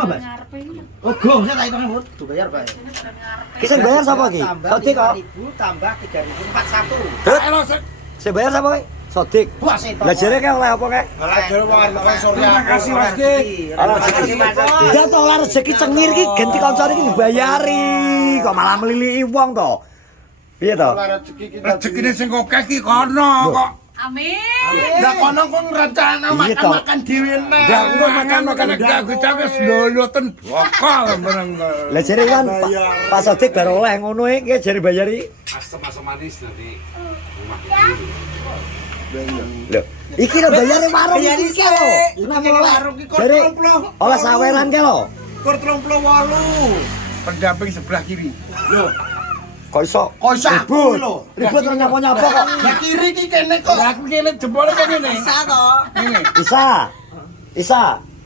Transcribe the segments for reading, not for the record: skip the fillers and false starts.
piro, Mas? Oh, gong saya tak hitung Bud. Bayar, Pak. Sing bayar sapa iki? Sodik kok. 3.000 tambah 3.041. Terus sing bayar sapa iki? Sodik. Lah jere kae oleh apa kae? Oleh jero kok Surya. Terima kasih Mas Ki. Dia tuh oleh rezeki cengir iki ganti kancane iki dibayari. Kok malah meliliki wong to. Piye to? Rezekine sing akeh ki kono kok. Amin. Lah kono kok ngrencana makan dhewe nek. Lah engko makan gak gak wis loloten bokol bareng. Lah jere kan Pak Sodik baru oleh ngono iki jere bayari. Asam-asam manis nanti. Lho, iki lho bayare warung iki lho. Warung iki kok Jere 30. oleh saweran ke lho. Kur 38. Pendamping sebelah kiri. Lho, Kok iso? aku lho. Ribut ora nyapa-nyapa kok. Lah kiri iki kene kok. Lah aku kene jebole kok ngene. Bisa to. Ngene. Isa. Isa.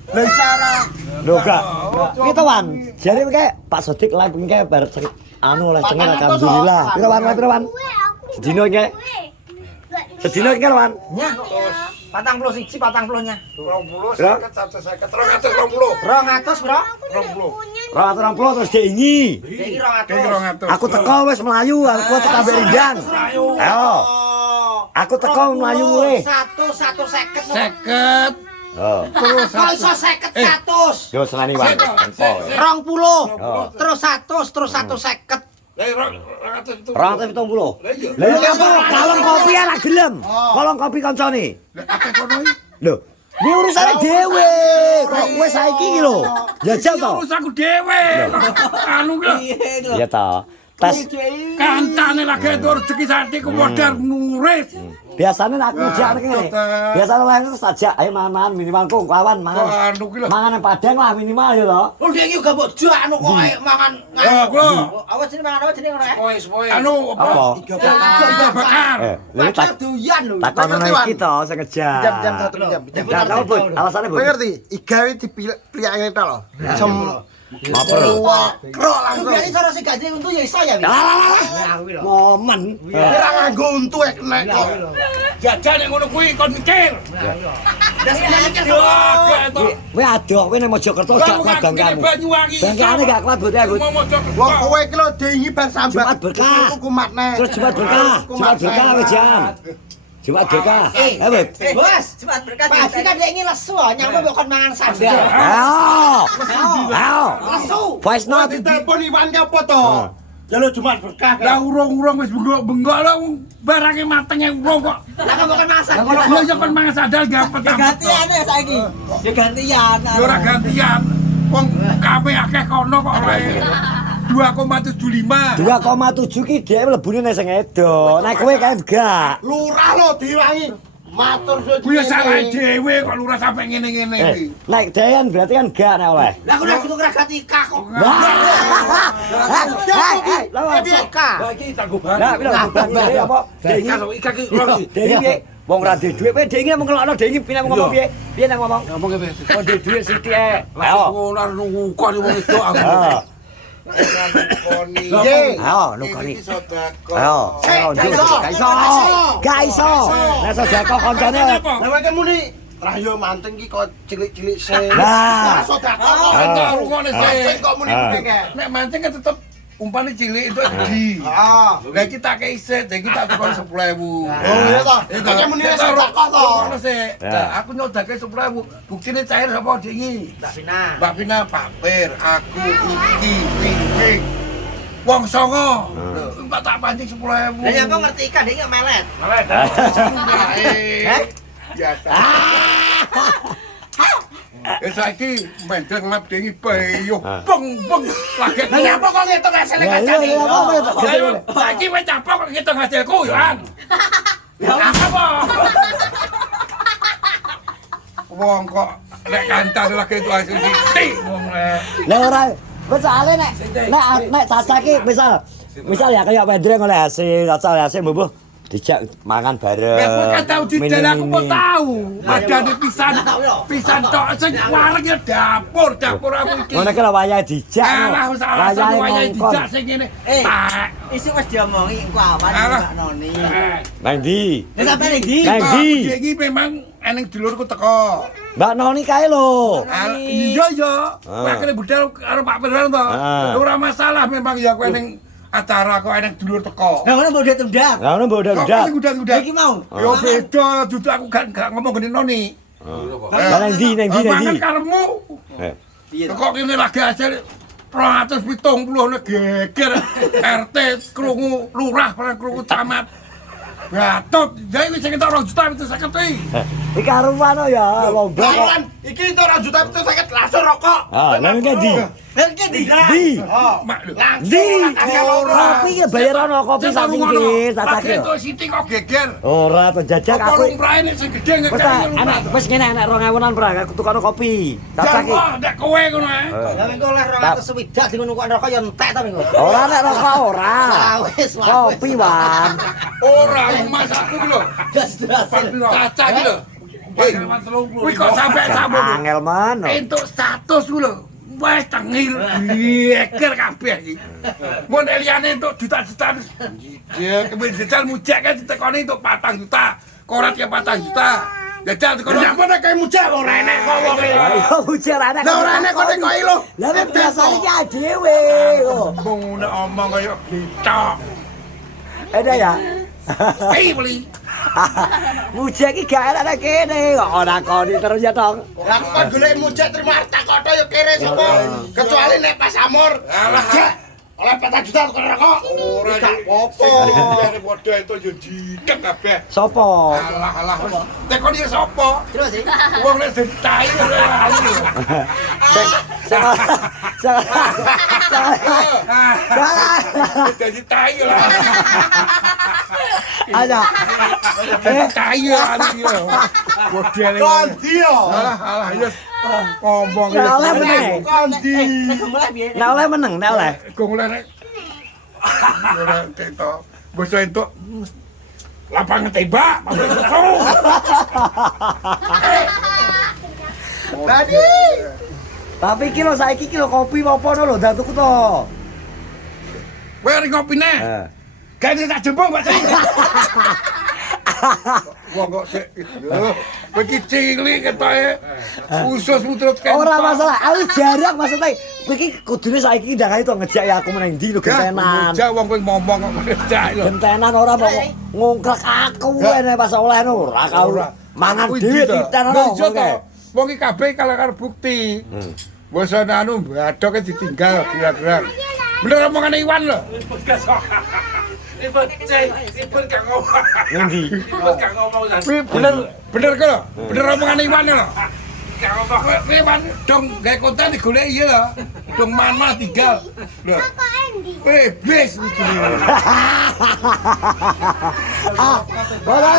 Lah cara. Lho gak. Piye to Wan? Jare iki Pak Sodik live iki bar anu oleh cengir alhamdulillah. Piro Wan? Sedino iki. Sedino iki Wan. Nya. 41 40-nya. 20 Bro. 50 220. 200, Bro. 20. 220 terus diingi. Iki Iki 200. 200. Aku teko wis melayu, aku teko ambek Rindang. Ayo. Aku teko melayu mulai. 150. 50. Oh. Terus Kok iso 50 100? Yo senani Wan. Info. 20. Terus 100, terus 150. Lah 200 itu. 270. iya. Lah iya apa kalong kopi ala gelem. Kolong kopi kancane. Lah akeh kono iki. Lho, ini urusane dhewe. Kok kowe saiki iki lho. Jajal to. Urus aku dhewe. Anu ki. Iya to. Tes Kancane lagi itu rezeki sate ku modal nuris. biasanya aku jak ngene. Biasane lain terus ajak ayo mangan minimal kok kawan mangan. Anu ki lho. Mangan nang Padang lah minimal ya to. Oh, dia iki gak mbok jak anu kok ae mangan. Ya, kulo. Awas jenenge mangan apa jenenge ngono ae? Sepoe. Anu apa? Apa? Iga bakar. Lha tak doyan lho. takono iki to sing ngejar. Jam 1 jam. Enggak tahu Bud, alasannya Bud. Kowe ngerti? Igawe dipilih tok lho. Sem Apa lho? krok langsung. Biar cara sing gak untu ya iso ya. Momen. Ora nganggo untu ek nek kok. Jajan yang ngono kuwi kon mikir. Das mikir. Kowe adoh kowe nang Mojokerto gak kuat bangkamu. Bangkane gak kuat Bud ya Bud. Wong kowe iki lho dingi bar sambat. Jumat berkah. Kumat nek. Terus Jumat berkah. Jumat berkah wejan. Jumat berkah. Bud. Bos, cepat berkat. Pasti kan dia ingin lesu, nyampe bukan mangan sandal. Ayo. Ayo. Lesu. Voice note. Ditelepon Iwan ki apa to? Jalur Jumat berkah. Lah urung-urung wis bengok-bengok lah barangnya matengnya urung kok. Lah kan bukan masak. Lah ya kon mangan sadal gak petang. Gantian ya saiki. Ya gantian. Ya ora gantian. Wong kabeh akeh kono kok oleh 2,75. 2,7 ki dhek mlebune nang sing edo. Nek kowe kae enggak. Lurah lho diwangi. Matur suwun. Kuwi salah dhewe kok lurah sampe ngene-ngene iki. Nek dhek berarti kan enggak nek oleh. Lah aku udah gitu ganti kak kok. Lah Iki tanggo banget. Lah piro beban apa? Dengi Ika ki dengi piye? Wong ra duwe dhuwit, kowe dengi mung ngelokno dengi piye ngomong piye? Piye nang ngomong? ngomong piye? Wong duwe dhuwit sithik ae. Ayo. Ngono nunggu kon wong itu aku. Nggih. Ayo nukoni. Ayo. Ayo nduk. Gak iso. Gak iso. Nek sedekah kancane. Lah kowe kan muni Rahyo manting ki kok cilik-cilik se. Lah. Sedekah. Enggak rungone Mancing sih. kok muni piye. Nek mancing kan tetep umpane cilik itu di. Heeh. Lah iki tak kei sik, iki tak tukon 10.000. Oh iya toh. Kok muni sedekah to. Nah, aku nyodake 10.000. Buktine cair sapa dingi? Mbak Vina. Mbak Vina, Pak Pir, aku iki Pingking. Wong songo. Lho, mbak tak pancing 10.000. Lah ya apa ngerti ikan dia enggak melet. Malah biasa. Saiki mendeng lep dingi peyo beng lagi. Lah nyapa kok ngitung hasilnya Ya kancane. iya apa? Saiki wis capok kok ngitung hasilku ya. Apa? Wong kok nek kancan lagi itu hasil sithik wong nek. Lah ora wis soalé nek Caca ki misal ya kayak Pedro oleh hasil Caca hasil mbuh dijak mangan bareng. Ya kok kan tau didel aku kok tau. Padane pisan tok sing wareng ya dapur aku iki. Ngono ki lho wayahe dijak. Alah salah satu wayahe ngongkon. dijak sing ngene. Tak. Isi wis diomongi engko awan Mbak Noni. Nang ndi? Wis sampe ning ndi? Nang ndi? Iki memang eneng dulurku teko. Mbak Noni kae lho. Iya ya. Kowe akhire budal karo Pak Firman to. Ora masalah memang ya kowe ning acara kok eneng dulur teko. Nah, ngono mbok ndang. Lah ngono mbok Kok udah. udah. Iki mau. Yo beda, dudu aku gak ngomong gini Noni. Lah nang ndi nang ndi nang Mangan ndi. karemu. Kok kene lagi hasil 270 nek geger RT krungu lurah barang krungu camat. Batot, jadi wis sing 2 juta itu sakit iki. Iki karuan ya lomba kok. Kawan, iki 2 juta itu sakit langsung rokok. Ah, lah nang ndi? Lah iki ndi? Ndi? Mak lho. Ndi? Kopi ya bayar ono kopi sak pinggir, tak Pakai tak. itu Siti kok geger. Ora to jajak Kok aku. lumrahe nek sing gedhe Wis ta, anak wis ngene anak 2000-an pra aku tukokno kopi. Tak Jangan tak. nek kowe ngono ae. Lah engko oleh 200 di ngono kok rokok ya entek ta engko. Ora nek rokok ora. Wis Kopi, Wan. Ora mas aku ki lho. das-dasan. Caca ki lho. Kuwi kok sampe sampun. Angel men. Entuk status ku lho. Wes tengil geger kabeh iki. Mun liyane entuk juta-juta wis. Ya kemudian jajal mujak kan ditekoni entuk 4 juta. Korat ya 4 juta. Jajal tekono. Kenapa nek kayak mujak ora enek kok wong e. Ayo ujar anak. Lah ora enek kok tekoki lho. Lah nek biasane ki dhewe. Mung nek omong kaya bitok. Ada ya. Pi beli. Mujak ki gak enak kene kok ora koni terus ya tong. Lah aku kan golek mujak terima harta kota yo kere sapa. Kecuali nek pas amor. Alah. Oleh 4 juta kok rokok. Ora gak apa. Jane padha itu yo didek kabeh. Sopo? Alah wis. Tekoni ya sapa? Terus iki. Wong nek ditai ora lali. Jadi tai lah. Ada. Tai lali yo. Modele. Ganti yo. Alah ya ngomong Nah, oleh meneng. Ganti. Mulai piye? Nah oleh meneng, nah oleh. Gong lek ora ketok. Bosok entuk lapangan tembak, mabuk susu. Tadi. Tapi ki lho saiki ki lho kopi apa lho dak tuku to. Kowe arep ngopine? Gane tak jembung, Pak Sing. Wong kok sik. Kowe iki cilik ketoke. Usus mutrut kene. Ora masalah, aku jarang maksudnya kowe iki kudune saiki ndang ae to ngejak ya aku meneng ndi lho gentenan. Ja wong kowe ngomong kok ngejak lho. Gentenan ora mau ngongkrek aku ene pas oleh ora kau mangan dhewe titan ora. Wong iki kabeh karo bukti. Wis ana anu badoke ditinggal gerak-gerak. Bener omongane Iwan lho. Ribet gak ngomong. Ngendi? Ribet gak ngomong. Bener kok lho. Bener omongane Iwan lho. Gak ngomong. Kowe Iwan dong gawe konten digoleki iya lho. Dong mana tinggal. Lho. Bis Ora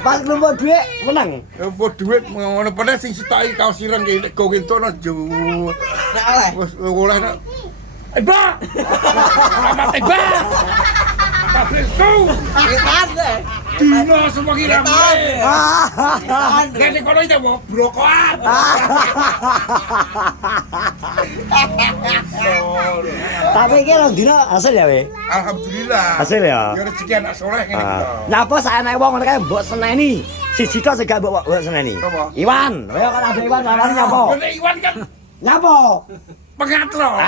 pas lumpuh dhuwit menang. Apa duit ngono padha sing sitoki kaos sireng iki go entukno jo. Nek oleh. Wis oleh nek. Ba. Selamat tiba. Pabriku. Ketan deh. Dino semua kira mulai. Ketan. Gane kono iki mau brokoan. Tapi iki lho dina hasil ya we. Alhamdulillah. Hasil ya. Ya rezeki anak soleh ngene iki. Nyapa sak enek wong ngono kae mbok seneni. Siji tok sing gak mbok seneni. Sapa? Iwan, kowe kan ada Iwan lawan nyapa? Gane Iwan kan Nyapa? pengatro.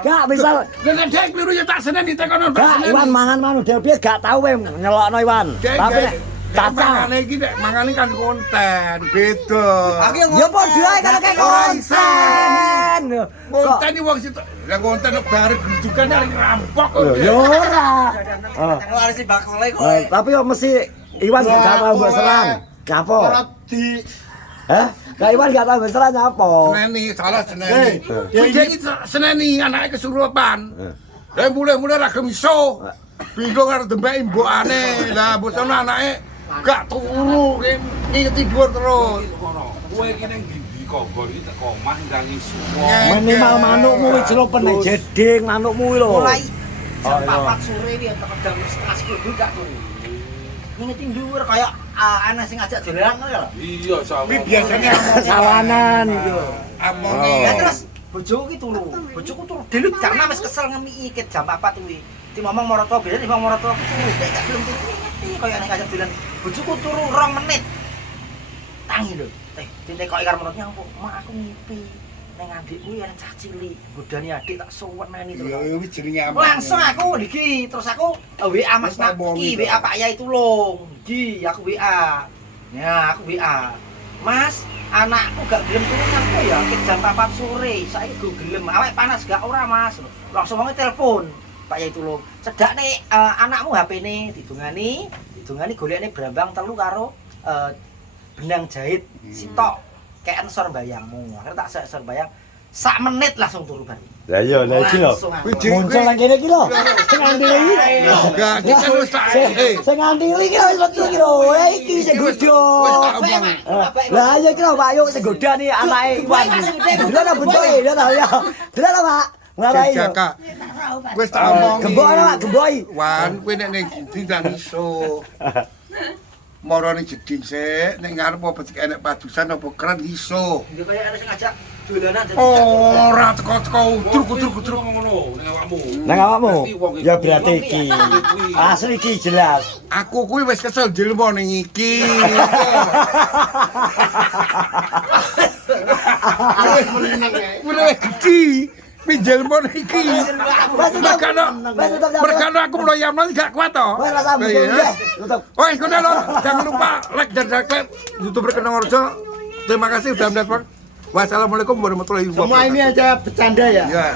Gak misal Lah dhek kliru ya tak seneni tekono. gak Iwan mangan manu dhewe gak tau we nyelokno Iwan. Tapi nek Tata. Mangane iki nek mangane kan konten, beda. Aku yang Ya padha ae kan kayak konten. Konten iki wong situ. Lah konten bare grujukan arek rampok. Ya ora. harus bakole kok. Tapi kok mesti Iwan gak tau mbok serang. Nyapa? Ora di Hah? Gak Iwan gak tau mbok serang nyapa? Seneni, salah seneni. Iki seneni anake kesurupan. Lah mulai-mulai ra gelem iso. Bingung karo dembeke mbokane. Lah bosono anake gak turu, ngingeti dhuwur terus. Kowe iki ning ndi kobor iki teko omah ndangi semua. Minimal manukmu wis jero peneh jeding manukmu lho. Mulai jam 4 sore iki tekan jam 11 gak turu. Ngingeti dhuwur kaya ana sing ngajak dolan ngono ya. Iya, sama. Kuwi biasanya Sawanan iku. amonge. Ya terus bojoku ki turu. Bojoku turu delut karena wis kesel ngemi iki jam 4 kuwi. Dadi ngomong maroto biyen ngomong maroto gak belum ngerti koyo nek ajak dolan bojoku turu 2 menit. Tangi lho. Ditekoki karo menurutnya apa? Mak aku ngipi. Neng adik kuwi arek cah cilik, godani adik tak suweneni to. Ya wis jenenge aman. Langsung aku iki, terus aku WA Mas Naki, WA Pak Yai Tulung. Iki aku WA. Ya, aku WA. Mas, anakku gak gelem turu nang ya, ke jam 4 sore. Saiki go gelem. Awake panas gak ora, Mas? Langsung wong telepon Pak Yai Tulung. Cedakne anakmu HP-ne didungani golekne brambang telu karo benang jahit sitok. Kayak ensor bayangmu, akhirnya tak ensor bayang, 1 menit langsung turu bari. Lah iya, lah iki lho. Muncul nang kene iki lho. Sing ngandili iki. Enggak, kita wis tak Sing ngandili iki wis metu iki lho. Iki sing godho. Lah iya iki lho Pak Yuk sing godani anake Iwan. Delok bentuke, delok ya. Delok Pak. Ngarai yo. Jaka. Wis tak omong. Gembok ana Pak, gembok. Wan, kowe nek ning tidak iso. Marane jeding sik, nek ngarep apa cek enek padusan apa keren iso. Yo kaya ana sing ngajak dolanan dadi Ora teko-teko udruk-udruk ngono ning awakmu. Nang awakmu. Ya berarti iki. Asli iki jelas. Aku kuwi wis kesel jelmo ning iki. Kuwi wis gedhi. Pinjel mon iki. Merkano aku mloyamno gak kuat to. Tutup. Oh, kono lho, jangan lupa like dan subscribe YouTuber Kenong Orjo. Terima kasih sudah menonton. Wassalamualaikum warahmatullahi wabarakatuh. Semua ini aja bercanda ya. Ya.